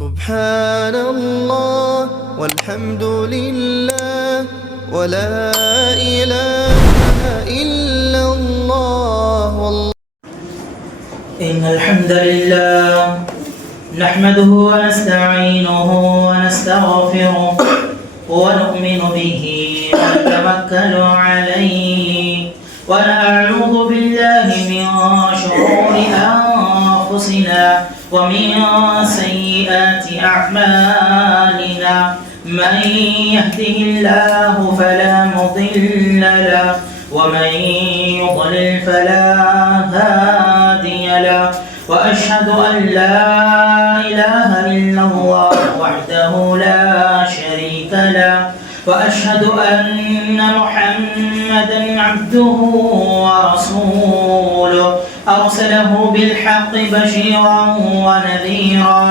سبحان الله والحمد لله ولا إله إلا الله والله. إن الحمد لله نحمده ونستعينه ونستغفره ونؤمن به ونتوكل عليه ونعوذ بالله من شرور أنفسنا ومن سيئات أعمالنا. من يهده الله فلا مضل له ومن يضلل فلا هادي له. وأشهد أن لا إله إلا الله وحده لا شريك له. وأشهد أن محمدا عبده ورسوله أرسله بالحق بشيرا ونذيرا.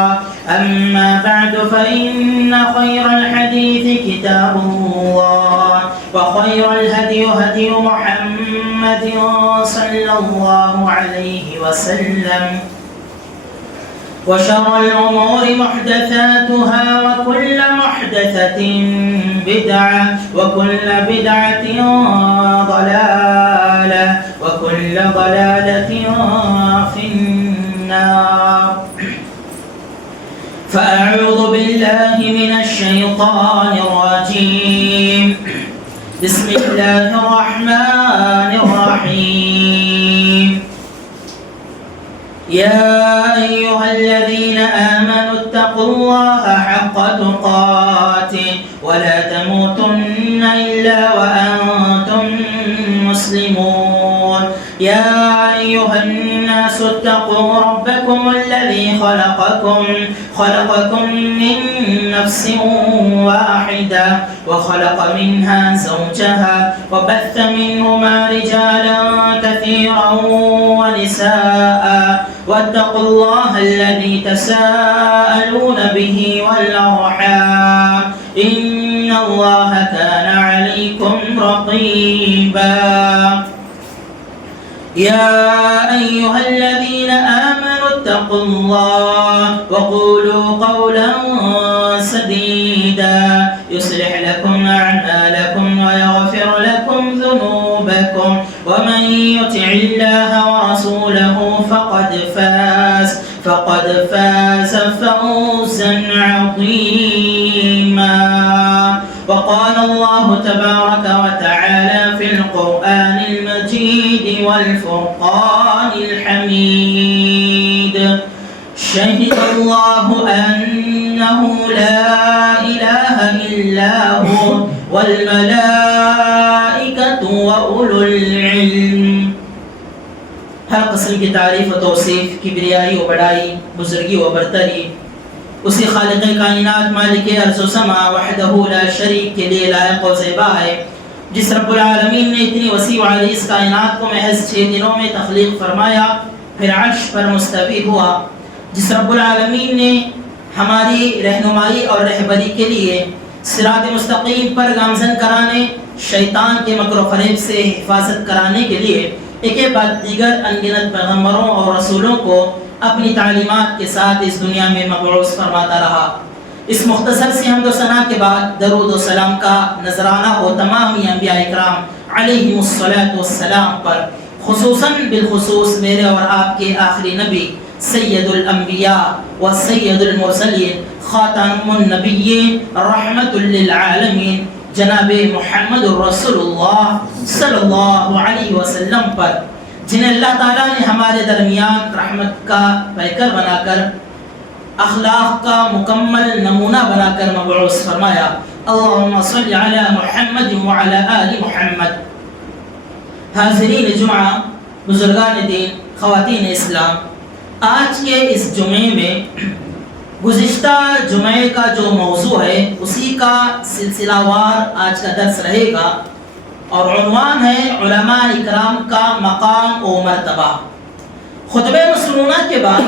أما بعد فإن خير الحديث كتاب الله وخير الهدي هدي محمد صلى الله عليه وسلم وشر الأمور محدثاتها وكل محدثة بدعة وكل بدعة ضلالة وكل ضلالة في النار. فأعوذ بالله من الشيطان الرجيم. بسم الله الرحمن الرحيم. يا أيها الذين آمنوا اتقوا الله حق تقاته ولا تموتن إلا وأنتم مسلمون. يا أيها الناس اتقوا ربكم الذي خلقكم من نفس واحدة وخلق منها زوجها وبث منهما رجالا كثيرا ونساء واتقوا الله الذي تساءلون به والأرحام إن الله كان عليكم رقيبا. يا أيها الذين آمنوا اتقوا الله وقولوا قولا سديدا يصلح لكم أعمالكم ويغفر لكم ذنوبكم ومن يطع الله ورسوله فقد فاز فوزا عظيما. وقال الله تبارك وتعالى في القرآن المجيد والفرقان الحميد. شهد الله أنه لا إله إلا هو والملائكة وأولو العلم. ہر قسم کی تعریف و توصیف، کبریائی و بڑائی، بزرگی و برتری اسی خالق کائنات مالک ارض و سما وحدہ لا شریک کے لیے لائق و زیبا ہے، جس رب العالمین نے اتنی وسیع و عریض اس کائنات کو محض 6 دنوں میں تخلیق فرمایا، پھر عرش پر مستوی ہوا، جس رب العالمین نے ہماری رہنمائی اور رہبری کے لیے صراط مستقیم پر گامزن کرانے، شیطان کے مکر و فریب سے حفاظت کرانے کے لیے ایک بعد دیگر انگنت پیغمبروں اور رسولوں کو اپنی تعلیمات کے ساتھ اس دنیا میں مبعوث فرماتا رہا۔ اس مختصر سی حمد و ثنا کے بعد درود و سلام کا نذرانہ ہو تمام انبیاء اکرام علیہم الصلاۃ والسلام پر، خصوصاً بالخصوص میرے اور آپ کے آخری نبی سید الانبیاء و سید المرسلین خاتم النبیین رحمت للعالمین جناب محمد الرسول اللہ صلی اللہ علیہ وسلم پر، جنہیں اللہ تعالیٰ نے ہمارے درمیان رحمت کا پیکر بنا کر، اخلاق کا مکمل نمونہ بنا کر مبعوث فرمایا۔ اللہم صلی علی محمد وعلی آل محمد۔ حاضرین جمعہ، بزرگان دین، خواتین اسلام، آج کے اس جمعے میں گزشتہ جمعے کا جو موضوع ہے اسی کا سلسلہ وار آج کا درس رہے گا، اور عنوان ہے علماء اکرام کا مقام و مرتبہ۔ خطبہ مسنونہ کے بعد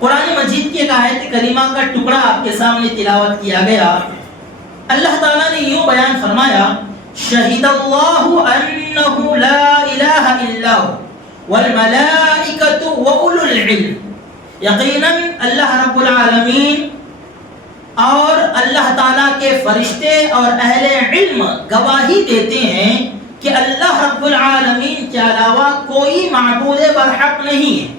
قرآن مجید کی ایک آیت کریمہ کا ٹکڑا آپ کے سامنے تلاوت کیا گیا۔ اللہ تعالیٰ نے یوں بیان فرمایا، شہید اللہ انہ لا الہ الا ہو والملائکۃ واولو العلم۔ یقیناً اللہ رب العالمین اور اللہ تعالیٰ کے فرشتے اور اہل علم گواہی دیتے ہیں کہ اللہ رب العالمین کے علاوہ کوئی معبود برحق نہیں ہے.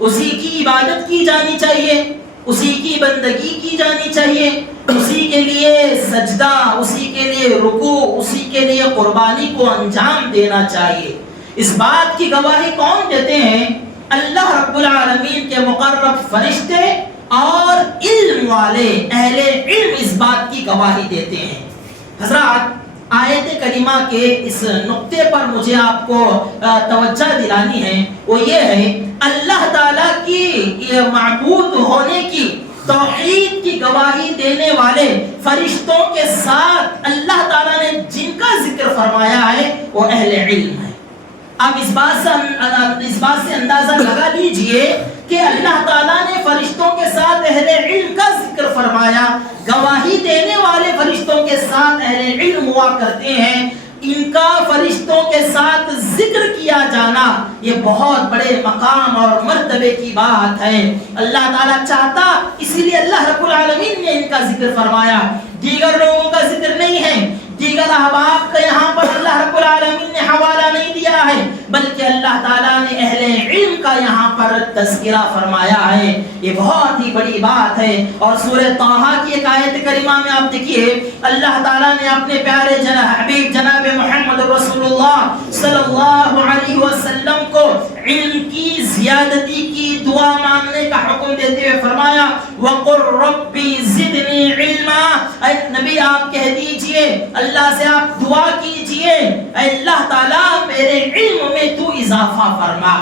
اسی کی عبادت کی جانی چاہیے، اسی کی بندگی کی جانی چاہیے، اسی کے لیے سجدہ، اسی کے لیے رکوع، اسی کے لیے قربانی کو انجام دینا چاہیے. اس بات کی گواہی کون دیتے ہیں؟ اللہ رب العالمین کے مقرب فرشتے اور علم والے اہل علم اس بات کی گواہی دیتے ہیں. حضرات، آیت کریمہ کے اس نقطے پر مجھے آپ کو توجہ دلانی ہے، وہ یہ ہے اللہ تعالیٰ کی معبود ہونے کی توحید کی گواہی دینے والے فرشتوں کے ساتھ اللہ تعالیٰ نے جن کا ذکر فرمایا ہے وہ اہل علم ہے. اب اس بات سے اندازہ لگا لیجئے کہ اللہ تعالیٰ نے فرشتوں کے ساتھ اہل علم کا ذکر فرمایا. گواہی دینے والے فرشتوں کے ساتھ اہل علم ہوا کرتے ہیں، ان کا فرشتوں کے ساتھ ذکر کیا جانا یہ بہت بڑے مقام اور مرتبے کی بات ہے. اللہ تعالیٰ چاہتا، اسی لیے اللہ رب العالمین نے ان کا ذکر فرمایا. دیگر لوگوں کا ذکر نہیں ہے، دیگر احباب کا یہاں پر اللہ رب العالمین نے حوالہ نہیں دیا ہے، بلکہ اللہ تعالیٰ نے اہل علم کا یہاں پر تذکرہ فرمایا ہے. یہ بہت ہی بڑی بات ہے. اور سورہ طٰہٰ کی ایک آیت کریمہ میں آپ دیکھیے اللہ تعالیٰ نے اپنے پیارے حبیب جناب محمد رسول اللہ صلی اللہ علیہ وسلم کو علم کی زیادتی کی دعا مانگنے کا حکم دیتے ہوئے فرمایا وَقُلْ رَبِّ زِدْنِي عِلْمًا. اے نبی آپ کہہ دیجئے، اللہ سے آپ دعا کیجئے، اے اللہ تعالیٰ میرے علم میں تو اضافہ فرما.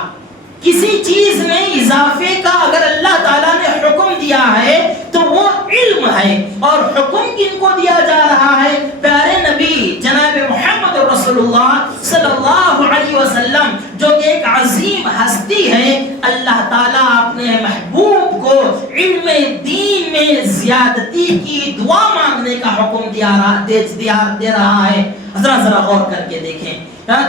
کسی چیز میں اضافے کا اگر اللہ تعالیٰ نے حکم دیا ہے تو وہ علم ہے، اور حکم کن کو دیا جا رہا ہے؟ پیارے نبی جناب محمد رسول اللہ صلی اللہ علیہ وسلم، جو کہ ایک عظیم ہستی ہے. اللہ تعالیٰ اپنے محبوب کو علم دین میں زیادتی کی دعا مانگنے کا حکم دے رہا ہے. ذرا غور کر کے دیکھیں،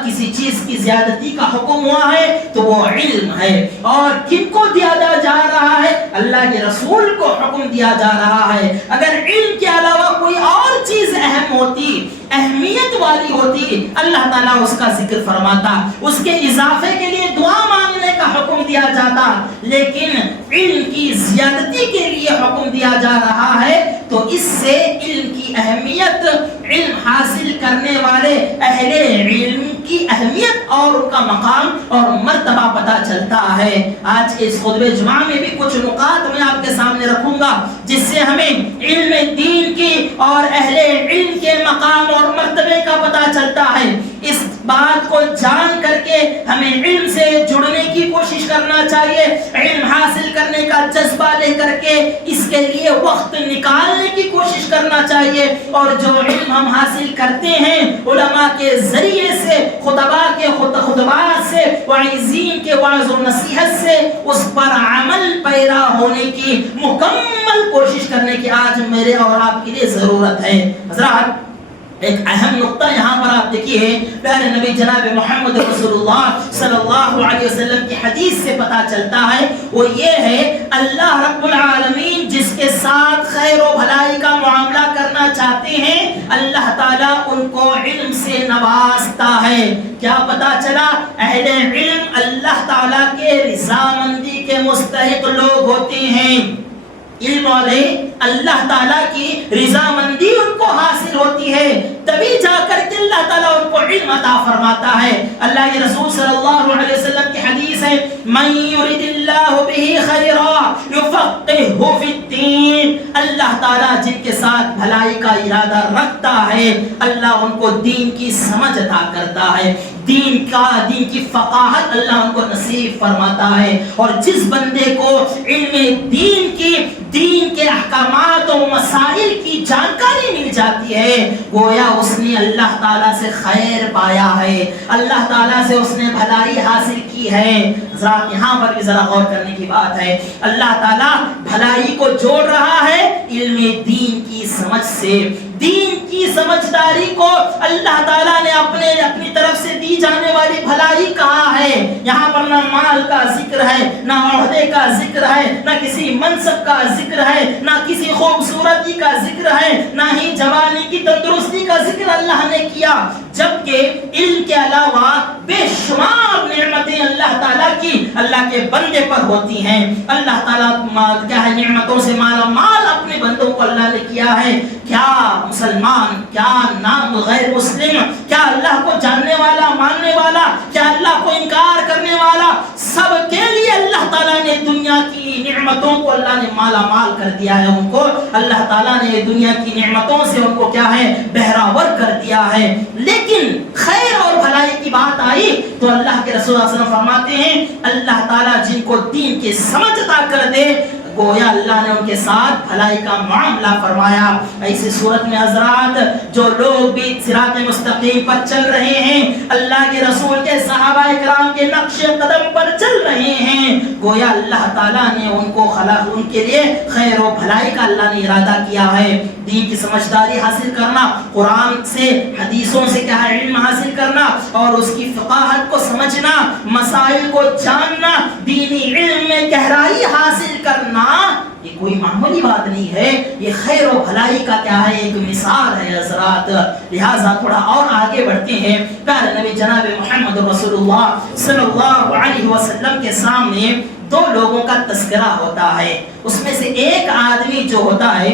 کسی چیز کی زیادتی کا حکم ہوا ہے تو وہ علم ہے. اور کن کو دیا جا رہا ہے؟ اللہ کے رسول کو حکم دیا جا رہا ہے. اگر علم کے علاوہ کوئی اور چیز اہم ہوتی، اہمیت والی ہوتی، اللہ تعالیٰ اس کا ذکر فرماتا، اس کے اضافے کے لیے دعا مانگنے کا حکم دیا جاتا. لیکن علم کی زیادتی کے لیے حکم دیا جا رہا ہے تو اس سے علم کی اہمیت، علم حاصل کرنے والے اہل علم کی اہمیت اور ان کا مقام اور مرتبہ پتہ چلتا ہے. آج کے اس خطبہ جمعہ میں بھی کچھ نکات میں آپ کے سامنے رکھوں گا جس سے ہمیں علم دین کی اور اہل علم کے مقام اور مرتبے کا پتہ چلتا ہے. اس بات کو جان کر کے ہمیں علم سے جڑنے کی کوشش کرنا چاہیے، علم حاصل کرنے کا جذبہ لے کر کے اس کے لیے وقت نکالنے کی کوشش کرنا چاہیے. اور جو علم ہم حاصل کرتے ہیں علماء کے ذریعے سے، خطباء کے خطبات سے، واعظین کے وعظ و نصیحت سے، اس پر عمل پیرا ہونے کی مکمل کوشش کرنے کی آج میرے اور آپ کے لیے ضرورت ہے. حضرات، ایک اہم نقطہ یہاں پر آپ دیکھیے، پیارے نبی جناب محمد رسول اللہ صلی اللہ علیہ وسلم کی حدیث سے پتہ چلتا ہے، وہ یہ ہے اللہ رب العالمین جس کے ساتھ خیر و بھلائی کا معاملہ کرنا چاہتے ہیں اللہ تعالیٰ ان کو علم سے نوازتا ہے. کیا پتہ چلا؟ اہل علم اللہ تعالیٰ کے رضامندی کے مستحق لوگ ہوتے ہیں. علم والے اللہ تعالیٰ کی رضامندی ان کو حاصل ہوتی ہے، تبھی جا کر کے اللہ تعالیٰ ان کو علم عطا فرماتا ہے. اللہ کے رسول صلی اللہ علیہ وسلم کی حدیث ہے من یرد اللہ بہ خیرا یفقہہ فی الدین. اللہ تعالیٰ جن کے ساتھ بھلائی کا ارادہ رکھتا ہے اللہ ان کو دین کی سمجھ عطا کرتا ہے، دین کی فقاہت اللہ ان کو نصیب فرماتا ہے. اور جس بندے کو علم دین کے احکامات و مسائل کی جانکاری مل جاتی ہے گویا اس نے اللہ تعالیٰ سے خیر پایا ہے، اللہ تعالیٰ سے اس نے بھلائی حاصل کی ہے. حضرات، یہاں پر بھی ذرا غور کرنے کی بات ہے. اللہ تعالیٰ بھلائی کو جوڑ رہا ہے علم دین کی سمجھ سے، دین کی سمجھداری کو اللہ تعالیٰ نے اپنی طرف سے دی جانے والی بھلائی کہا ہے۔ یہاں پر نہ مال کا ذکر ہے، نہ عہدے کا ذکر ہے، نہ کسی منصب کا ذکر ہے، نہ کسی خوبصورتی کا ذکر ہے، نہ ہی جوانی کی تندرستی کا ذکر اللہ نے کیا، جبکہ علم کے علاوہ بے شمار نعمتیں اللہ تعالیٰ کی اللہ کے بندے پر ہوتی ہیں۔ اللہ تعالیٰ کیا ہے، نعمتوں سے مالا مال اپنے بندوں کو اللہ نے کیا ہے۔ کیا مسلمان، کیا نام غیر مسلم، کیا اللہ کو جاننے والا، ماننے والا، کیا اللہ کو انکار کرنے والا، سب کے لیے اللہ تعالیٰ نے دنیا کی نعمتوں کو اللہ نے مالا مال کر دیا ہے۔ ان کو اللہ تعالیٰ نے دنیا کی نعمتوں سے ان کو کیا ہے، بہراور کر دیا ہے۔ لیکن خیر اور بھلائی کی بات آئی تو اللہ کے رسول صلی اللہ علیہ وسلم فرماتے ہیں اللہ تعالیٰ جن کو دین کی سمجھ عطا کر دے، گویا اللہ نے ان کے ساتھ بھلائی کا معاملہ فرمایا۔ ایسی صورت میں حضرات جو لوگ بھی صراط مستقیم پر چل رہے ہیں، اللہ کے رسول کے صحابہ کرام کے نقش قدم پر چل رہے ہیں، گویا اللہ تعالیٰ نے ان کو ان کے لیے خیر و بھلائی کا اللہ نے ارادہ کیا ہے۔ دین کی سمجھداری حاصل کرنا، قرآن سے حدیثوں سے کیا ہے علم حاصل کرنا اور اس کی فقاہت کو سمجھنا، مسائل کو جاننا، دینی علم میں گہرائی حاصل کرنا، یہ کوئی معمولی بات نہیں ہے، یہ خیر و بھلائی کا کیا ہے، ایک مثال ہے حضرات۔ لہٰذا تھوڑا اور آگے بڑھتے ہیں۔ پیارے نبی جناب محمد رسول اللہ صلی اللہ علیہ وسلم کے سامنے دو لوگوں کا تذکرہ ہوتا ہے، اس میں سے ایک آدمی جو ہوتا ہے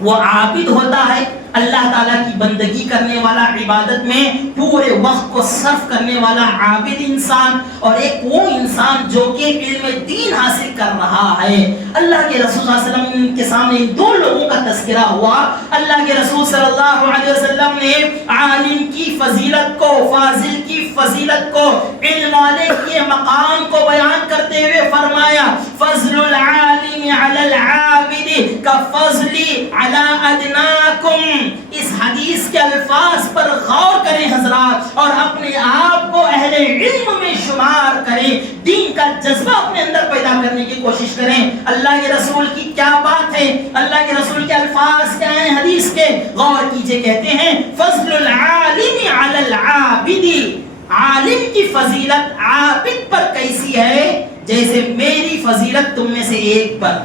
وہ عابد ہوتا ہے، اللہ تعالیٰ کی بندگی کرنے والا، عبادت میں پورے وقت کو صرف کرنے والا عابد انسان، اور ایک وہ انسان جو کہ علم دین حاصل کر رہا ہے۔ اللہ کے رسول صلی اللہ علیہ وسلم کے سامنے ان دو لوگوں کا تذکرہ ہوا۔ اللہ کے رسول صلی اللہ علیہ وسلم نے عالم کی فضیلت کو، فاضل کی فضیلت کو، علم والے کے مقام کو بیان کرتے ہوئے فرمایا فضل العالم علی العابد کفضلی علی ادناکم۔ اس حدیث کے الفاظ پر غور کریں حضرات اور اپنے آپ کو اہل علم میں شمار کریں، دین کا جذبہ اپنے اندر پیدا کرنے کی کوشش کریں۔ اللہ کے رسول کی کیا بات ہے، اللہ کے رسول کے الفاظ کیا ہیں حدیث کے، غور کیجئے۔ کہتے ہیں فضل العالم علی العابد، عالم کی فضیلت عابد پر کیسی ہے، جیسے میری فضیلت تم میں سے ایک پر،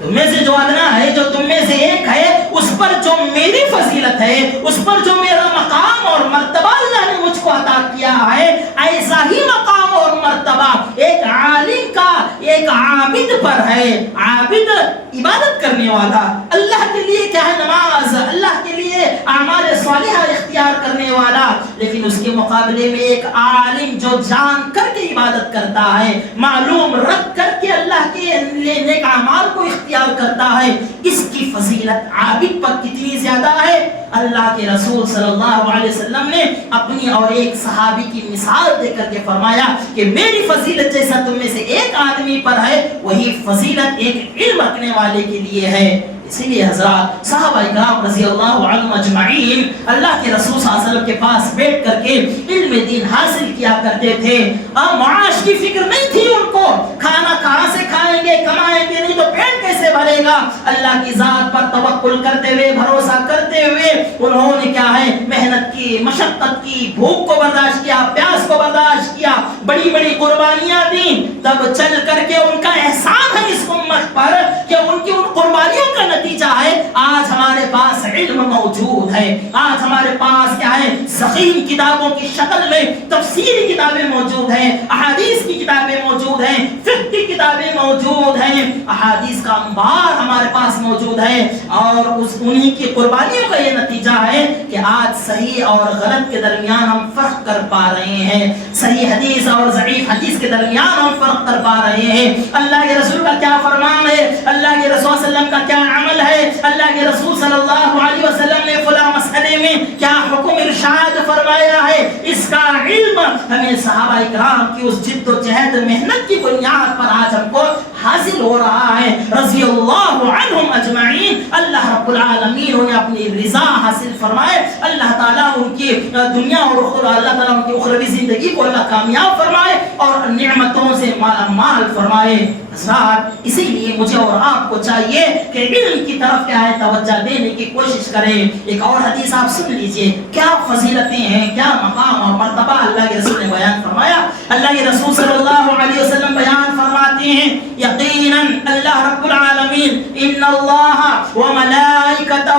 تم میں سے جو ادنا ہے، جو تم میں سے ایک ہے، اس پر جو میری فضیلت ہے، اس پر جو میرا مقام اور مرتبہ اللہ نے مجھ کو عطا کیا ہے، ایسا ہی مقام اور مرتبہ ایک عالم کا ایک عابد پر ہے۔ عابد عبادت کرنے والا، اللہ کے لیے کیا ہے نماز، اللہ کے لیے اعمال صالحہ اختیار کرنے والا، لیکن اس کے مقابلے میں ایک عالم جو جان کر کے عبادت کرتا ہے، معلوم رکھ کر کے اللہ کے نیک اعمال کو اختیار کرتا ہے، اس کی فضیلت عابد پر کتنی زیادہ ہے۔ اللہ کے رسول صلی اللہ علیہ وسلم نے اپنی اور ایک صحابی کی مثال دے کر کے فرمایا کہ میری فضیلت جیسا تم میں سے ایک آدمی پر ہے، وہی فضیلت ایک علم رکھنے والے کے لیے ہے۔ اسی لیے حضرات صحابہ اکرام رضی اللہ عنہم اجمعین اللہ کے رسول صلی اللہ علیہ وسلم کے پاس بیٹھ کر کے علم دین حاصل کیا کرتے تھے، اور معاش کی فکر نہیں تھی ان کو، کھانا کہاں سے کھائیں گے، کمائیں گے نہیں تو پیٹ کیسے بھرے گا۔ اللہ کی ذات پر توکل کرتے ہوئے، بھروسہ کرتے ہوئے انہوں نے کیا ہے محنت کی، مشقت کی، بھوک کو برداشت کیا، پیاس کو برداشت کیا، بڑی بڑی قربانیاں دیں، تب چل کر کے ان کا احسان ہے اس امت پر کہ ان کی ان قربانیوں کا نتیجہ ہے آج ہمارے پاس علم موجود ہے، آج ہمارے پاس کیا ہے صحیح کتابوں کی شکل میں تفسیری کتابیں موجود ہیں، احادیث کی کتابیں موجود ہیں، فقہ کی کتابیں موجود ہیں، احادیث کا انبار ہمارے پاس موجود ہے، اور انہی کی قربانیوں کا یہ نتیجہ ہے کہ آج صحیح اور غلط کے درمیان ہم فرق کر پا رہے ہیں، صحیح حدیث اور ضعیف حدیث کے درمیان ہم فرق کر پا رہے ہیں۔ اللہ کے رسول کا کیا فرمان ہے، اللہ کے رسول صلی اللہ علیہ وسلم کا کیا عمل ہے، اللہ کے رسول صلی اللہ علیہ وسلم نے فلاں مسئلے میں کیا حکم ارشاد فرمایا ہے، اس کا علم ہمیں صحابہ اکرام کی اس جد و جہد محنت کی بنیاد پر آج ہم کو حاصل ہو رہا ہے، رضی اللہ عنہم اجمعین۔ اللہ رب رب العالمین انہیں اپنی رضا حاصل فرمائے، اللہ تعالیٰ ان کی دنیا اور اللہ تعالیٰ ان کی اخروی زندگی کو اللہ کامیاب فرمائے اور نعمتوں سے مال فرمائے۔ حضرات اسی لیے مجھے اور آپ کو چاہیے کہ علم کی طرف کیا ہے توجہ دینے کی کوشش کریں۔ ایک اور حدیث آپ سن لیجئے، کیا فضیلتیں ہیں، کیا مقام اور مرتبہ اللہ کے رسول نے بیان فرمایا۔ اللہ کے رسول صلی اللہ علیہ وسلم بیان فرماتے ہیں یقیناً اللہ رب العالمین ان اللہ و ملائکتہ،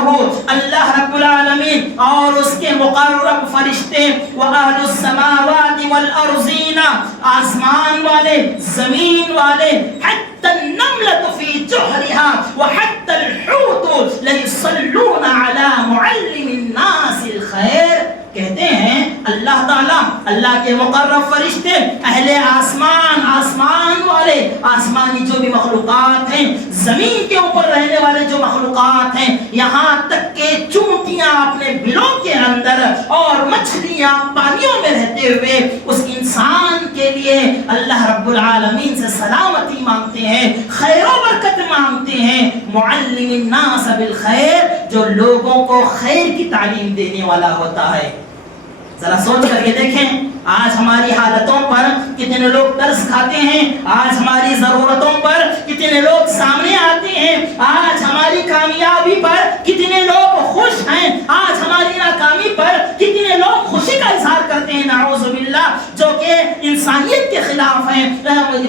اللہ رب العالمین اور اس کے مقرب فرشتے، واہل السماوات والارضین، آسمان والے زمین والے، حتی النملة فی جحرہا وحتی الحوت لیصلون علی معلم الناس الخیر۔ کہتے ہیں اللہ تعالیٰ، اللہ کے مقرب فرشتے، اہل آسمان، آسمان والے، آسمانی جو بھی مخلوقات ہیں، زمین کے اوپر رہنے والے جو مخلوقات ہیں، یہاں تک کہ چونٹیاں اپنے بلوں کے اندر اور مچھلیاں پانیوں میں رہتے ہوئے اس انسان کے لیے اللہ رب العالمین سے سلامتی مانگتے ہیں، خیر و برکت مانگتے ہیں۔ معلم الناس بالخیر، جو لوگوں کو خیر کی تعلیم دینے والا ہوتا ہے۔ ذرا سوچ کر کے دیکھیں، آج ہماری حالتوں پر کتنے لوگ ترس کھاتے ہیں، آج ہماری ضرورتوں پر کتنے لوگ سامنے آتے ہیں، آج ہماری کامیابی پر کتنے لوگ خوش ہیں، آج ہماری ناکامی پر کتنے لوگ خوشی کا اظہار کرتے ہیں، نعوذ باللہ، جو کہ انسانیت کے خلاف ہیں،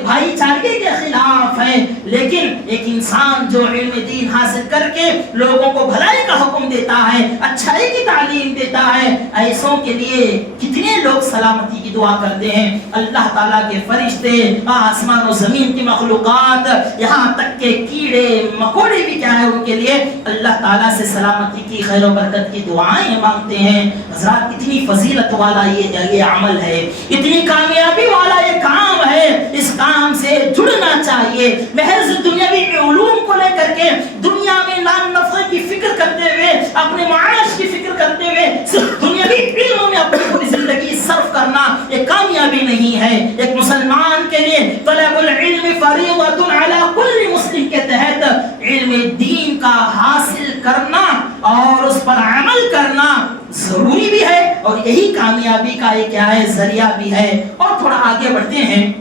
بھائی چارگی کے خلاف ہیں۔ لیکن ایک انسان جو علم دین حاصل کر کے لوگوں کو بھلائی کا حکم دیتا ہے، اچھائی کی تعلیم دیتا ہے، ایسوں کے لیے کتنے لوگ سلامتی کی دعا کرتے ہیں۔ اللہ تعالیٰ کے فرشتے، آسمان و زمین کی مخلوقات، یہاں تک کہ کیڑے مکوڑے بھی کیا ہے ان کے لیے اللہ تعالیٰ سے سلامتی کی، خیر و برکت کی دعائیں مانگتے ہیں۔ حضرات اتنی فضیلت والا یہ عمل ہے، اتنی کامیابی والا یہ کام ہے، اس کام سے جڑنا چاہیے۔ محض دنیاوی علوم کو لے کر کے دنیا میں نام نفع کی فکر کرتے ہوئے، اپنے معاش کی فکر کرتے ہوئے صرف دنیاوی علموں میں اپنی پوری زندگی صرف کرنا یہ کامیابی نہیں ہے۔ ایک مسلمان کے لیے طلب العلم فریضۃ علی کل مسلم کے تحت علم دین کا حاصل کرنا اور اس پر عمل کرنا ضروری بھی ہے، اور یہی کامیابی کا ایک کیا ہے ذریعہ بھی ہے۔ اور تھوڑا آگے بڑھتے ہیں،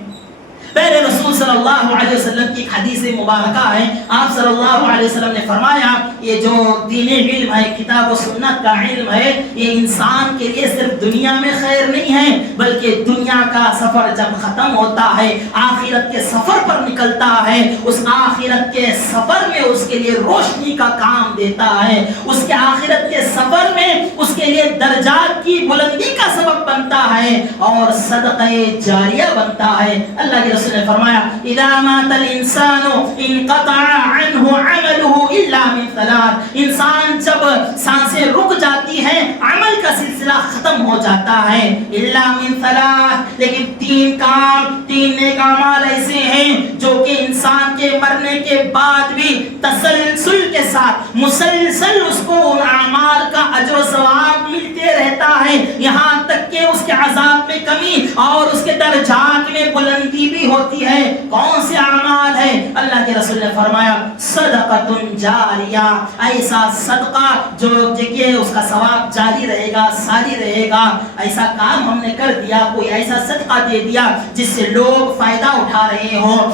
پہلے رسول صلی اللہ علیہ وسلم کی ایک حدیث مبارکہ ہے، آپ صلی اللہ علیہ وسلم نے فرمایا یہ جو دین علم ہے، کتاب و سنت کا علم ہے، یہ انسان کے لیے صرف دنیا میں خیر نہیں ہے، بلکہ دنیا کا سفر جب ختم ہوتا ہے، آخرت کے سفر پر نکلتا ہے، اس آخرت کے سفر میں اس کے لیے روشنی کا کام دیتا ہے، اس کے آخرت کے سفر میں اس کے لیے درجات کی بلندی کا سبب بنتا ہے اور صدقہ جاریہ بنتا ہے۔ اللہ کے رسول نے فرمایا اذا مات الانسان انقطع عنه عمله الا من ثلاث، انسان جب سانسیں رک جاتی ہیں، عمل کا سلسلہ ختم ہو جاتا ہے، الا من ثلاث، لیکن تین نیک اعمال ایسے ہیں جو کہ انسان کے مرنے کے بعد بھی تسلسل کے ساتھ مسلسل اس کو ان اعمال کا اجر و ثواب ملتے رہتا ہے، یہاں تک کہ اس کے عذاب میں کمی اور اس کے درجات میں بلندی بھی ہوتی ہے۔ کون سے اعمال ہیں؟ اللہ کے رسول نے فرمایا صدقۃ جاریہ، ایسا صدقہ جو کہ اس کا ثواب جاری رہے گا، ساری رہے گا، ایسا کام ہم نے کر دیا، کوئی ایسا صدقہ دے دیا جس سے لوگ فائدہ اٹھا رہے ہوں،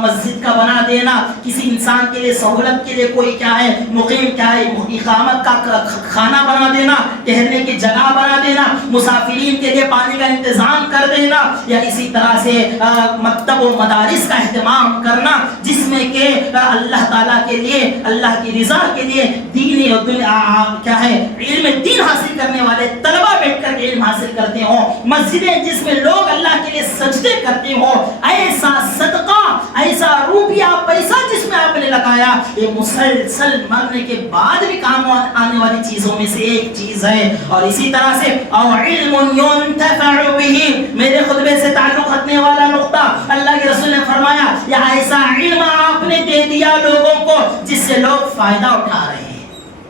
مسجد کا بنا دینا، کسی انسان کے لیے سہولت کے لیے کوئی کیا ہے مقیم کیا ہے اقامت کا کھانا بنا دینا، ٹہرنے کی جگہ بنا دینا، مسافرین کے لیے پانی کا انتظام کر دینا، یا اسی طرح سے مکتب و مدارس کا اہتمام کرنا جس میں کہ اللہ تعالیٰ کے لیے، اللہ کی رضا کے لیے دینی اور کیا ہے علم دین حاصل کرنے والے طلبہ بیٹھ کر علم حاصل کرتے ہوں، مسجدیں جس میں لوگ اللہ کے لیے سجدے کرتے ہوں، ایسا صدقہ، ایسا روپیہ پیسہ جس میں آپ نے لگایا، یہ مسلسل مرنے کے بعد بھی کام آنے والی چیزوں میں سے ایک چیز ہے۔ اور اسی طرح سے او علم ينتفع به، میرے خطبے سے تعلق رکھنے والا نقطہ، اللہ کے رسول نے فرمایا یہ ایسا علم آپ نے دے دیا لوگوں کو جس سے لوگ فائدہ اٹھا رہے ہیں۔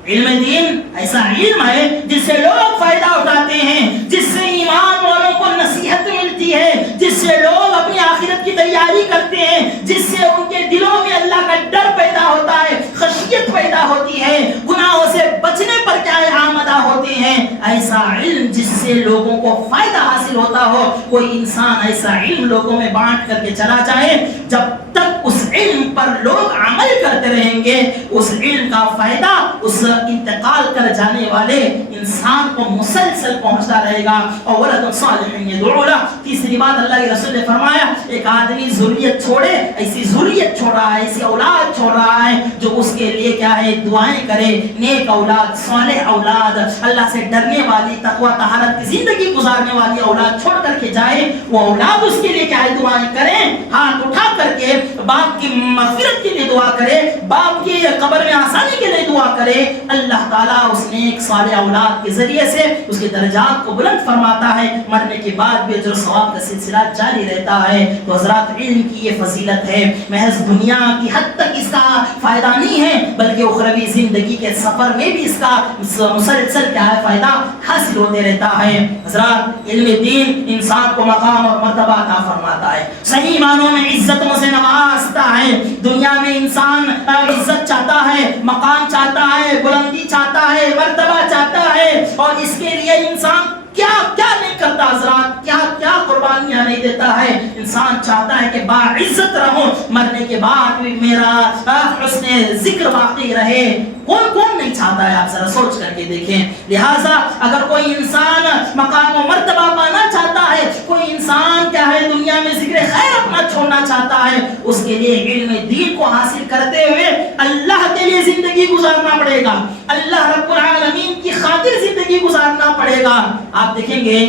علم دین ایسا علم ہے جس سے لوگ فائدہ اٹھاتے ہیں، جس سے ایمان والوں کو نصیحت ملتی ہے، جس سے لوگ اپنی آخرت کی تیاری کرتے ہیں، جس سے ان کے دلوں میں اللہ کا ڈر پیدا ہوتا ہے، خشیت پیدا ہوتی ہے۔ سے لوگوں کو فائدہ حاصل ہوتا ہو، کوئی انسان ایسا علم لوگوں میں بانٹ کر کے چلا جائے، جب تک اس علم پر لوگ عمل کرتے رہیں گے اس علم کا فائدہ اس انتقال کر جانے والے انسان کو مسلسل پہنچتا رہے گا۔ اور ولد صالح یدعو لہ، تیسری بات اللہ کے رسول نے فرمایا، ایک آدمی ذریت چھوڑے، ایسی ذریت چھوڑ رہا ہے، ایسی اولاد چھوڑ رہا ہے جو اس کے لیے کیا ہے دعائیں کرے، نیک اولاد، صالح اولاد، اللہ سے ڈرنے والی، تقوی طہارت کی زندگی گزارنے والی اولاد چھوڑ کر کے جائے، وہ اولاد اس کے لیے کیا ہے دعائیں کریں، ہاتھ اٹھا کر کے باپ کی مغفرت کے لیے دعا کرے، باپ کی قبر میں آسانی کے لیے دعا کرے، اللہ تعالیٰ اس نیک صالح اولاد کے ذریعے سے اس کے درجات کو بلند فرماتا ہے، مرنے کے بعد بھی اجر و ثواب کا سلسلہ جاری رہتا ہے۔ تو حضرات علم کی یہ فضیلت ہے، محض دنیا کی حد تک اس کا فائدہ نہیں ہے بلکہ اخروی زندگی کے سفر میں بھی اس کا مسلسل کیا ہے فائدہ حاصل ہوتے رہتا ہے۔ حضرات علم دین انسان کو مقام اور مرتبہ عطا فرماتا ہے، صحیح معنوں میں عزتوں سے نوازتا ہے۔ دنیا میں انسان عزت چاہتا ہے، مقام چاہتا ہے، بلندی چاہتا ہے، مرتبہ چاہتا ہے، اور اس کے لیے انسان کیا کیا نہیں کرتا حضرات، کیا کیا قربانیاں نہیں دیتا ہے۔ انسان چاہتا ہے کہ باعزت رہوں، مرنے کے بعد بھی میرا حسن ذکر باقی رہے، کون نہیں چاہتا ہے، آپ ذرا سوچ کر کے دیکھیں۔ لہٰذا اگر کوئی انسان مقام و مرتبہ پانا چاہتا ہے، کوئی انسان کیا ہے دنیا میں ذکر خیر اپنا چھوڑنا چاہتا ہے، اس کے لیے علم دین کو حاصل کرتے ہوئے اللہ کے لیے زندگی گزارنا پڑے گا، اللہ رب العالمین کی خاطر زندگی گزارنا پڑے گا۔ آپ دیکھیں گے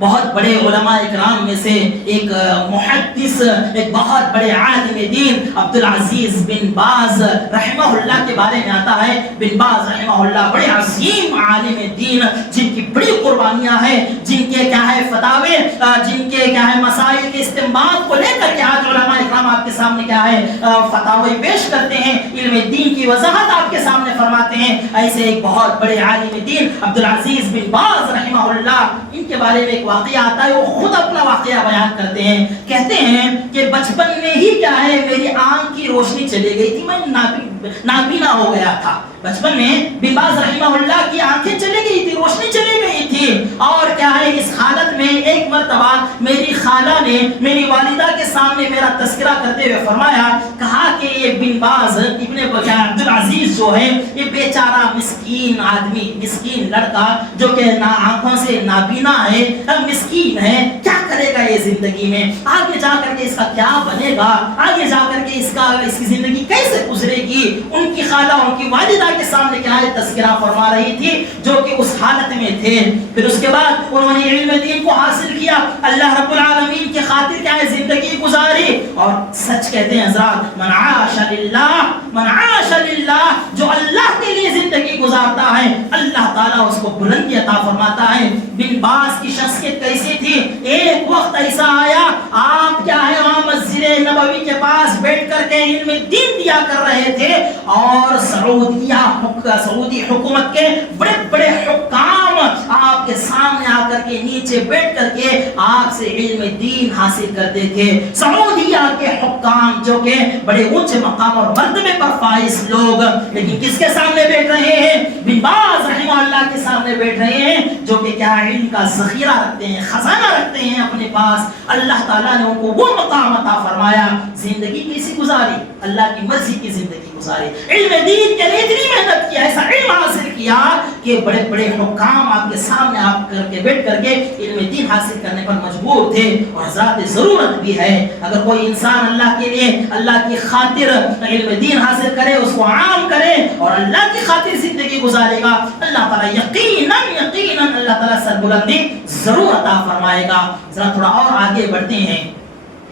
بہت بڑے علماء اکرام میں سے ایک محدث، ایک بہت بڑے عالم دین عبدالعزیز بن باز رحمہ اللہ کے بارے میں آتا ہے۔ بن باز رحمہ اللہ بڑے عظیم عالم دین، جن کی بڑی قربانیاں ہیں، جن کے کیا ہے فتاوے، جن کے کیا ہے مسائل کے استنباط کو لے کر کے آج علماء اکرام آپ کے سامنے کیا ہے فتاوے پیش کرتے ہیں، علم دین کی وضاحت آپ کے سامنے فرماتے ہیں۔ ایسے ایک بہت بڑے عالم دین عبدالعزیز بن باز رحمہ اللہ، ان کے بارے میں واقعہ آتا ہے، وہ خود اپنا واقعہ بیان کرتے ہیں، کہتے ہیں کہ بچپن میں ہی کیا ہے میری آنکھ کی روشنی چلی گئی تھی، میں نابینا ہو گیا تھا۔ بچپن میں بن باز رحمہ اللہ کی آنکھیں چلی گئی تھی، روشنی چلی گئی تھی، اور کیا ہے اس حالت میں ایک مرتبہ میری خالہ نے میری والدہ کے سامنے میرا تذکرہ کرتے ہوئے فرمایا، کہا کہ یہ بن باز ابن عبدالعزیز جو ہے یہ بیچارہ مسکین آدمی، مسکین لڑکا جو کہ آنکھوں سے نابینا ہے، مسکین ہے، کیا کرے گا یہ زندگی میں، آگے جا کر کے اس کا کیا بنے گا، آگے جا کر کے اس کی زندگی کیسے گزرے گی۔ ان کی خالہ ان کی والدہ کے سامنے کیا ہے تذکرہ فرما رہی تھی جو کہ اس حالت میں تھے۔ پھر اس کے بعد انہوں نے علم دین کو حاصل کیا، اللہ رب العالمین کی خاطر کیا ہے زندگی گزاری، اور سچ کہتے ہیں حضرات من عاش للہ، جو اللہ کے لیے زندگی گزارتا ہے اللہ تعالیٰ اس کو بلندی عطا فرماتا ہے۔ بن باز کی شخصیت کیسی تھی، ایک وقت ایسا آیا آپ کیا ہے وہاں مسجد نبوی کے پاس بیٹھ کر کے علم دین دیا کر رہے تھے، اور سعودی حکومت کے بڑے بڑے حکام آپ کے سامنے آ کر کے نیچے بیٹھ کر کے آپ سے علم دین حاصل کرتے تھے۔ سعودیہ کے حکام جو کہ بڑے اونچے مقام اور مرتبے پر فائز لوگ، لیکن کس کے سامنے بیٹھ رہے ہیں؟ بن باز رحمہ اللہ کے سامنے بیٹھ رہے ہیں، جو کہ کیا علم کا ذخیرہ رکھتے ہیں، خزانہ رکھتے ہیں اپنے پاس۔ اللہ تعالیٰ نے ان کو وہ مقام عطا فرمایا، زندگی کیسی گزاری، اللہ کی مرضی کی زندگی گزاری، علم دین کے لیے اتنی محنت کیا، ایسا علم حاصل کیا کہ بڑے بڑے حکام آپ کے سامنے آپ کر کے بیٹھ کر کے علم دین حاصل کرنے پر مجبور تھے۔ اور حضرات ضرورت بھی ہے، اگر کوئی انسان اللہ کے لیے اللہ کی خاطر علم دین حاصل کرے، اس کو عام کرے اور اللہ کی خاطر زندگی گزارے گا، اللہ تعالیٰ یقیناً اللہ تعالیٰ سربلندی ضرور عطا فرمائے گا۔ ذرا تھوڑا اور آگے بڑھتے ہیں،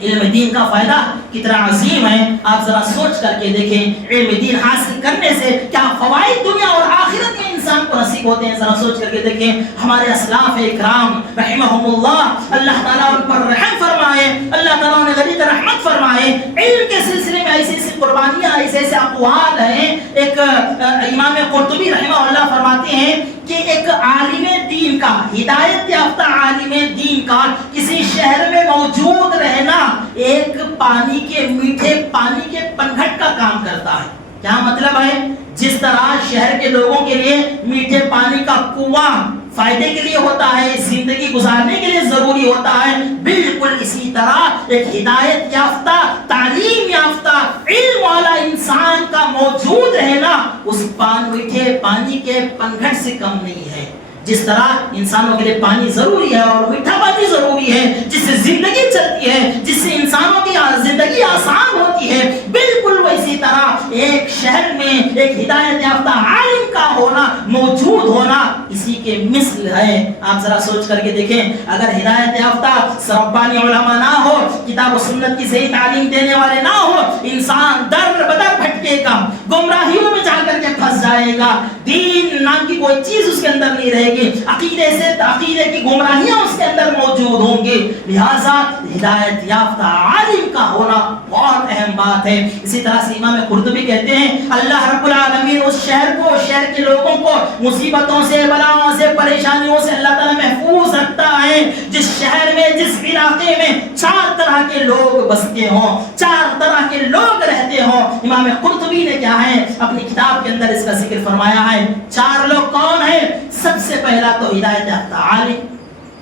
علم دین کا فائدہ کتنا عظیم ہے، آپ ذرا سوچ کر کے دیکھیں، علم دین حاصل کرنے سے کیا فوائد دنیا اور آخرت میں انسان کو نصیب ہوتے ہیں، ذرا سوچ کر کے دیکھیں۔ ہمارے اسلاف اکرام رحمہم اللہ، اللہ تعالیٰ ان پر رحم فرمائے، اللہ تعالیٰ نے غریب رحمت فرمائے، علم کے سلسلے میں ایسی ایسی قربانیاں، ایسے ایسے اقوال ہیں۔ ایک امام قرطبی رحمہ اللہ فرماتے ہیں کہ ایک عالم دین کا، ہدایت یافتہ عالم دین کا کسی شہر میں موجود رہنا ایک پانی کے، میٹھے پانی کے پنگھٹ کا کام کرتا ہے۔ کیا مطلب ہے؟ جس طرح شہر کے لوگوں کے لیے میٹھے پانی کا کنواں فائدے کے لیے ہوتا ہے، زندگی گزارنے کے لیے ضروری ہوتا ہے، بالکل اسی طرح ایک ہدایت یافتہ، تعلیم یافتہ، علم والا انسان کا موجود رہنا اس میٹھے پانی کے پنگھٹ سے کم نہیں ہے۔ جس طرح انسانوں کے لیے پانی ضروری ہے اور میٹھا پانی ضروری ہے، جس سے زندگی چلتی ہے، جس سے انسانوں کی زندگی آسان ہوتی ہے، بالکل ویسی طرح ایک شہر میں ایک ہدایت یافتہ عالم کا ہونا، موجود ہونا اسی کے مثل ہے۔ آپ ذرا سوچ کر کے دیکھیں، اگر ہدایت یافتہ ربانی علماء نہ ہو، کتاب و سنت کی صحیح تعلیم دینے والے نہ ہو، انسان در بدر بھٹکے گا، گمراہیوں میں جا کر کے پھنس جائے گا، دین نام کی کوئی چیز اس کے اندر نہیں رہے گی، عقیدے سے عقیدے کی گمراہیاں اس کے اندر موجود ہوں گی۔ لہذا ہدایت یافتہ عالم کا ہونا بہت اہم بات ہے۔ اسی طرح سے امام قرطبی کہتے ہیں اللہ رب العالمین اس شہر کو، شہر کے لوگوں کو مصیبتوں سے، بلاؤں سے، پریشانیوں سے اللہ تعالیٰ محفوظ رکھتا ہے جس شہر میں، جس علاقے میں 4 طرح کے لوگ بستے ہوں، 4 طرح کے لوگ رہتے ہوں۔ امام قرطبی نے کیا ہے اپنی کتاب کے اندر اس کا ذکر فرمایا ہے۔ 4 لوگ کون ہیں؟ سب سے پہلا تو ہدایت یافتہ عالم،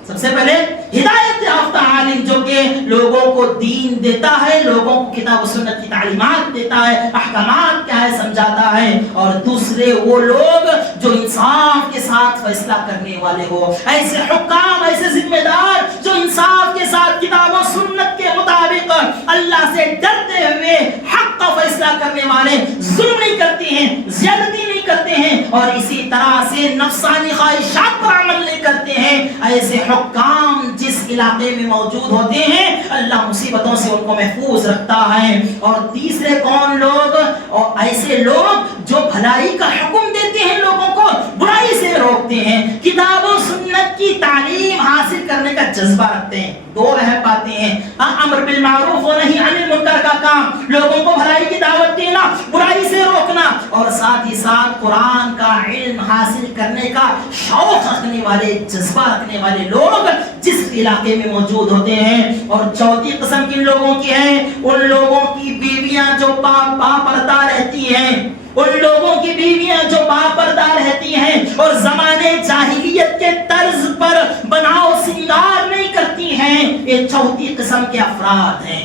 سب سے پہلے ہدایت یافتہ عالم جو کہ لوگوں کو دین دیتا ہے، لوگوں کو کتاب و سنت کی تعلیمات دیتا ہے، احکامات کیا ہے سمجھاتا ہے۔ اور دوسرے وہ لوگ جو انصاف کے ساتھ فیصلہ کرنے والے ہو، ایسے حکام، ایسے ذمہ دار جو انصاف کے ساتھ کتاب و سنت کے مطابق اللہ سے ڈرتے ہوئے حق کا فیصلہ کرنے والے، ظلم نہیں کرتے ہیں، زیادتی نہیں کرتے ہیں، اور اسی طرح سے نفسانی خواہشات پر عمل نہیں کرتے ہیں۔ ایسے حکام جس علاقے میں موجود ہوتے ہیں اللہ مصیبتوں سے ان کو محفوظ رکھتا ہے۔ اور تیسرے کون لوگ؟ اور ایسے لوگ جو بھلائی کا حکم دیتے ہیں، لوگوں کو برائی سے روکتے ہیں، کتاب و سنت کی تعلیم حاصل کرنے کا جذبہ رکھتے ہیں۔ 2 رہ پاتے ہیں، امر بالمعروف و نہی عن المنکر کا کام، لوگوں کو بھلائی کی دعوت دینا، برائی سے روکنا، اور ساتھ ہی ساتھ قرآن کا علم حاصل کرنے کا شوق رکھنے والے، جذبہ رکھنے والے لوگ جس علاقے میں موجود ہوتے ہیں۔ اور چوتھی قسم کن لوگوں کی ہے؟ ان لوگوں کی بیویاں جو پردہ رہتی ہیں، ان لوگوں کی بیویاں جو پردہ رہتی ہیں اور زمانے جاہلیت کے طرز پر بناؤ سنگار نہیں کرتی ہیں، یہ چوتھی قسم کے افراد ہیں۔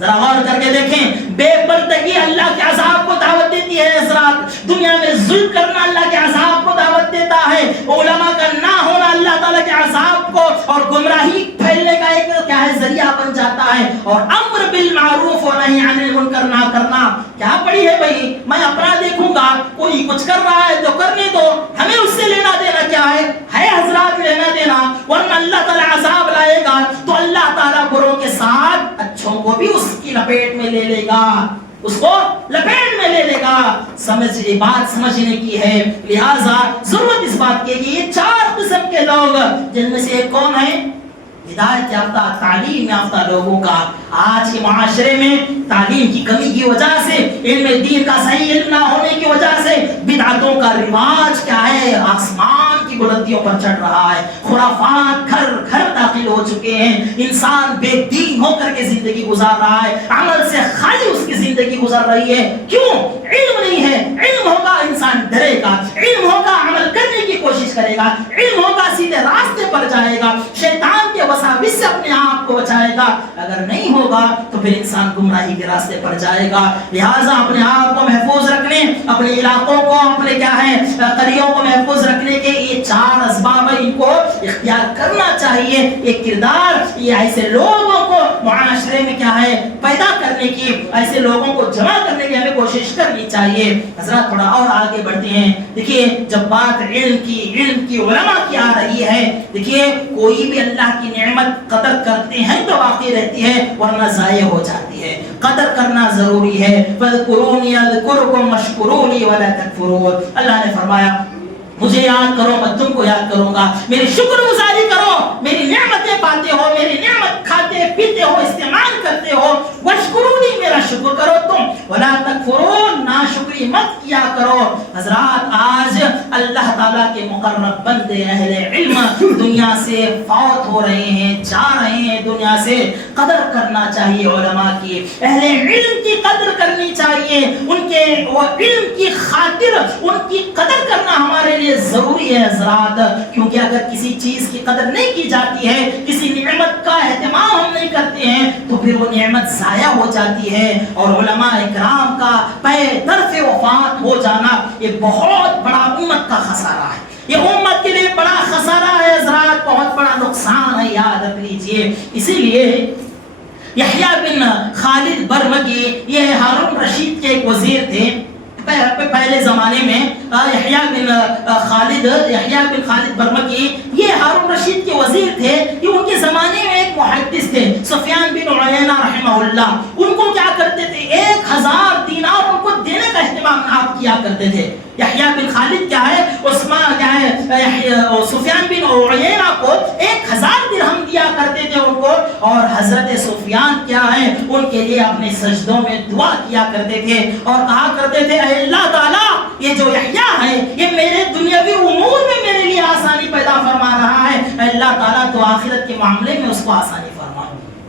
ذرا غور کر کے دیکھیں، بے پردگی اللہ کے عذاب کو دعوت دیتی ہے حضرات، دنیا میں ظلم کرنا اللہ کے عذاب کو دعوت دیتا ہے، علماء کا نہ ہونا اللہ تعالیٰ کے عذاب کو اور گمراہی پھیلنے کا ایک کیا ہے ذریعہ بن جاتا ہے۔ اور امر بالمعروف و نہی عن المنکر نہ کرنا، کیا پڑی ہے بھائی، میں اپنا دیکھوں گا، کوئی کچھ کر رہا ہے تو کرنے دو، ہمیں اس سے لینا دینا کیا ہے حضرات، لینا دینا، ورنہ اللہ تعالیٰ عذاب لائے گا تو اللہ تعالیٰ بروں کے ساتھ اچھوں کو بھی اس کی لپیٹ میں لے لے گا، اس کو لپیٹ میں لے لے گا۔ سمجھ بات سمجھنے کی ہے، لہٰذا ضرورت اس بات کی ہے کہ یہ 4 قسم کے لوگ، جن میں سے ایک کون ہے؟ ہدایت یافتہ، تعلیم یافتہ لوگوں کا۔ آج کے معاشرے میں تعلیم کی کمی کی وجہ سے، علم دین کا صحیح علم نہ ہونے کی وجہ سے بدعتوں کا رواج کیا ہے آسمان کی بلندیوں پر چڑھ رہا ہے، خرافات گھر گھر داخل ہو چکے ہیں، انسان بے دین ہو کر کے زندگی گزار رہا ہے، عمل سے خالی اس کی زندگی گزر رہی ہے۔ کیوں؟ علم نہیں ہے۔ علم ہوگا انسان ڈرے گا، علم ہوگا عمل کرنے کی کوشش کرے گا، علم ہوگا سیدھے راستے پر جائے گا، شیطان کے وساوس سے اپنے آپ کو بچائے گا۔ اگر نہیں ہوگا تو پھر انسان گمراہی کے راستے پر جائے گا۔ لہٰذا اپنے آپ کو محفوظ رکھنے، اپنے علاقوں کو، اپنے کیا ہے قریوں کو محفوظ رکھنے کے یہ 4 اسباب ہیں، ان کو اختیار کرنا چاہیے۔ یہ کردار، یہ ایسے لوگوں کو معاشرے میں کیا ہے پیدا کرنے کی، ایسے لوگوں کو جمع کرنے کی ہمیں کوشش کرنی چاہیے۔ حضرات تھوڑا اور آگے بڑھتے ہیں۔ دیکھیے جب بات علم کی علماء کی آ رہی ہے، دیکھیے کوئی بھی اللہ کی نعمت قدر کرتے ہیں تو باقی رہتی ہے، ورنہ ضائع ہو جاتی ہے۔ قدر کرنا ضروری ہے۔ فَاذْكُرُونِي أَذْكُرْكُمْ وَاشْكُرُوا لِي وَلَا تَكْفُرُونَ۔ اللہ نے فرمایا مجھے یاد کرو میں تم کو یاد کروں گا، میری شکر گزاری کرو میری نعمتیں پاتے ہو، میری نعمت کھاتے پیتے ہو، استعمال کرتے ہو، واشکرونی میرا شکر کرو تم، ولا تکفرون ناشکری مت کیا کرو۔ حضرات آج اللہ تعالیٰ کے مقرب بندے اہل علم دنیا سے فوت ہو رہے ہیں، جا رہے ہیں دنیا سے۔ قدر کرنا چاہیے علماء کی، اہل علم کی قدر کرنی چاہیے، ان کے علم کی خاطر ان کی قدر کرنا ہمارے لیے ضروری ہے حضرات، کیونکہ اگر کسی چیز کی قدر نہیں کی جاتی ہے، کسی نعمت کا اہتمام ہم نہیں کرتے ہیں تو پھر وہ نعمت ضائع ہو جاتی ہے۔ اور علماء اکرام کا پے طرف وفات ہو جانا یہ بہت بڑا امت کا خسارہ ہے، یہ امت کے لیے بڑا خسارہ ہے حضرات، بہت بڑا نقصان ہے، یاد رکھ لیجئے۔ اسی لیے یحییٰ بن خالد برمکی یہ ہارون رشید کے ایک وزیر تھے پہلے زمانے میں۔ یحییٰ بن خالد برمکی یہ ہارون رشید کے وزیر تھے، کہ ان کے زمانے میں ایک محدث تھے سفیان بن عیینہ رحمہ اللہ، ان کو کیا کرتے تھے 1000 دینار ان کو دینے کا اہتمام آپ کیا کرتے تھے۔ یحییٰ بن خالد کیا ہے، عثمان کیا ہے، سفیان بن عیینہ کو 1000 درہم دیا کرتے تھے ان کو، اور حضرت سفیان کیا ہے ان کے لیے اپنے سجدوں میں دعا کیا کرتے تھے اور کہا کرتے تھے اے اللہ تعالیٰ یہ جو یحییٰ ہے یہ میرے دنیاوی امور میں میرے لیے آسانی پیدا فرما رہا ہے، اے اللہ تعالیٰ تو آخرت کے معاملے میں اس کو آسانی فرما۔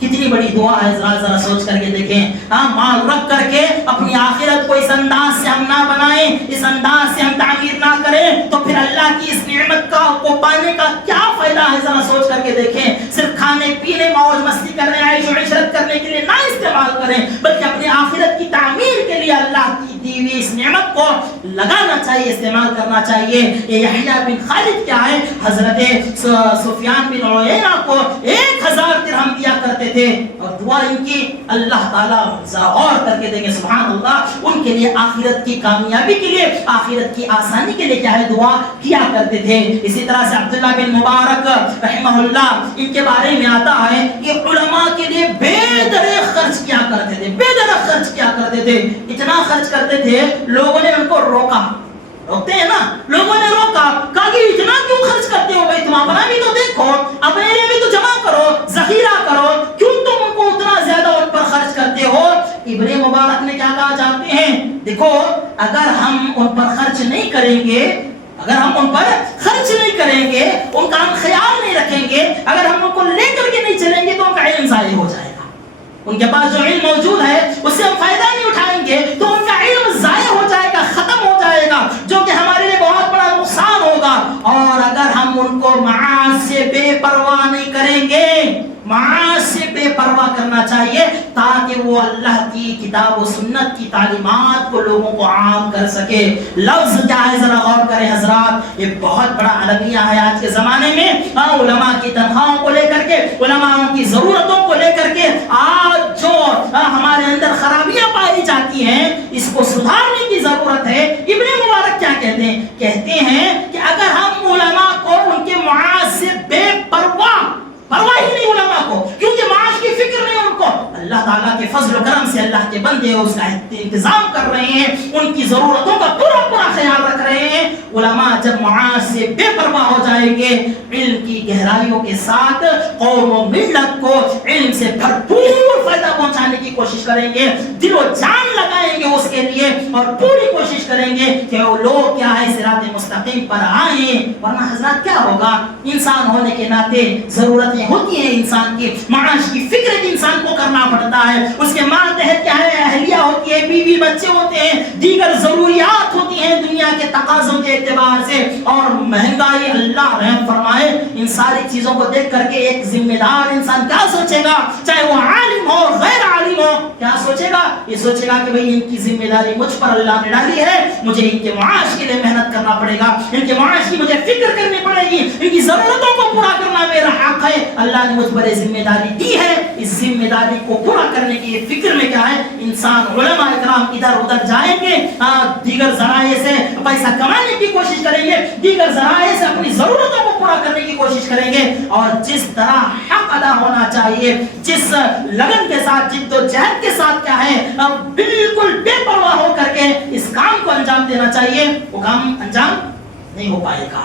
کتنی بڑی دعا ہے، ذرا سوچ کر کے دیکھیں۔ مال رکھ کر کے اپنی آخرت کو اس انداز سے ہم نہ بنائیں، اس انداز سے ہم تعمیر نہ کریں تو پھر اللہ کی اس نعمت کو پانے کا کیا فائدہ ہے، ذرا سوچ کر کے دیکھیں۔ صرف کھانے پینے موج مستی کرنے عیش و عشرت کرنے کے لیے نہ استعمال کریں، بلکہ اپنی آخرت کی تعمیر کے لیے اللہ کی دی ہوئی اس نعمت کو لگانا چاہیے، استعمال کرنا چاہیے۔ یہ یحییٰ بن خالد کیا ہے، حضرت سفیان بن عیینہ کو 1000 درہم دیا کرتے تھے، اور دعا ان کی اللہ تعالیٰ ذرا غور کر کے دیکھیں سبحان اللہ، ان کے لیے آخرت کی کامیابی کے لیے، آخرت کی آسانی کے لیے کیا ہے دعا کیا کرتے تھے۔ اسی طرح سے عبداللہ بن مبارک رحمہ اللہ، ان کے بارے میں آتا ہے کہ علماء کے لیے بے دریغ خرچ کیا کرتے تھے، بے دریغ خرچ کیا کرتے تھے، اتنا خرچ کرتے تھے لوگوں نے ان کو روکتے ہیں نا، لوگوں نے روکا، کہا کہ اتنا کیوں خرچ کرتے ہو بھائی، تم اپنا بھی تو دیکھو، اپنے لیے بھی تو جمع کرو، ذخیرہ کرو، کیوں تم ان کو اتنا زیادہ ان پر خرچ کرتے ہو؟ ابن مبارک نے کیا کہا جانتے ہیں، دیکھو اگر ہم ان پر خرچ نہیں کریں گے، اگر ہم ان پر خرچ نہیں کریں گے، ان کا ہم خیال نہیں رکھیں گے، اگر ہم ان کو لے کر کے نہیں چلیں گے تو ان کا علم ضائع ہو جائے گا، ان کے پاس جو علم موجود ہے اس سے ہم فائدہ نہیں اٹھائیں گے تو ان کا علم ضائع ہو جائے گا، ختم ہو جائے گا، جو کہ ہمارے لیے بہت بڑا نقصان ہوگا۔ اور اگر ہم ان کو معاش سے بے پرواہ نہیں کریں گے، معاش سے بے پرواہ کرنا چاہیے تاکہ وہ اللہ کی کتاب و سنت کی تعلیمات کو لوگوں کو عام کر سکے۔ لفظ کیا ہے ذرا غور کریں حضرات، یہ بہت بڑا المیہ ہے آج کے زمانے میں۔ علماء کی تنخواہوں کو لے کر کے، علماء کی ضرورتوں کو لے کر کے آج جو ہمارے اندر خرابیاں پائی جاتی ہیں اس کو سدھارنے کی ضرورت ہے۔ ابن مبارک کیا کہتے ہیں کہ اگر ہم علماء کو ان کے معاش سے بے پرواہ ہی نہیں علماء کو، کیونکہ معاش کی فکر نہیں ان کو، اللہ تعالیٰ کے فضل و کرم سے اللہ کے بندے اس کا انتظام کر رہے ہیں، ان کی ضرورتوں کا پورا خیال رکھ رہے ہیں۔ علماء جب معاش سے بے پرواہ ہو جائیں گے، علم کی گہرائیوں کے ساتھ قوم و ملت کو علم سے بھرپور فائدہ پہنچانے کی کوشش کریں گے، دل و جان لگائیں گے اس کے لیے، اور پوری کوشش کریں گے کہ وہ لوگ کیا ہے صراط مستقیم پر آئیں۔ ورنہ حضرات کیا ہوگا، انسان ہونے کے ناطے ضرورتیں ہوتی ہیں انسان کی، معاش کی فکر انسان کو کرنا پڑتا ہے، اس کے ماتحت کیا ہے اہلیہ ہوتی ہے، بیوی بچے ہوتے ہیں، دیگر ضروریات ہوتی ہیں دنیا کے تقاضوں کے اعتبار سے، اور مہنگائی اللہ رحم فرمائے، ان ساری چیزوں کو دیکھ کر کے ایک ذمہ دار انسان کیا سوچے گا، چاہے وہ عالم ہو غیر عالم ہو، کیا سوچے گا؟ یہ سوچے گا کہ بھئی ان کی ذمہ داری مجھ پر اللہ نے ڈالی ہے، مجھے ان کے معاش کے لیے محنت کرنا پڑے گا، ان کے معاش کی مجھے فکر کرنی پڑے گی، ان کی ضرورتوں کو پورا کرنا میرا حق ہے، اللہ نے مجھ پر ذمہ داری دی ہے، اس ذمہ داری کو پورا کرنے کی فکر میں کیا ہے انسان، علماء اکرام ادھر ادھر جائیں گے، دیگر ذرائع سے پیسہ کمانے کی کوشش کریں گے، دیگر ذرائع سے اپنی ضرورتوں کو پورا کرنے کی کوشش کریں گے، اور جس طرح حق ادا ہونا چاہیے، جس لگن کے ساتھ، جد و جہد کے ساتھ کیا ہے بالکل بے پرواہ ہو کر کے اس کام کو انجام دینا چاہیے، وہ کام انجام نہیں ہو پائے گا۔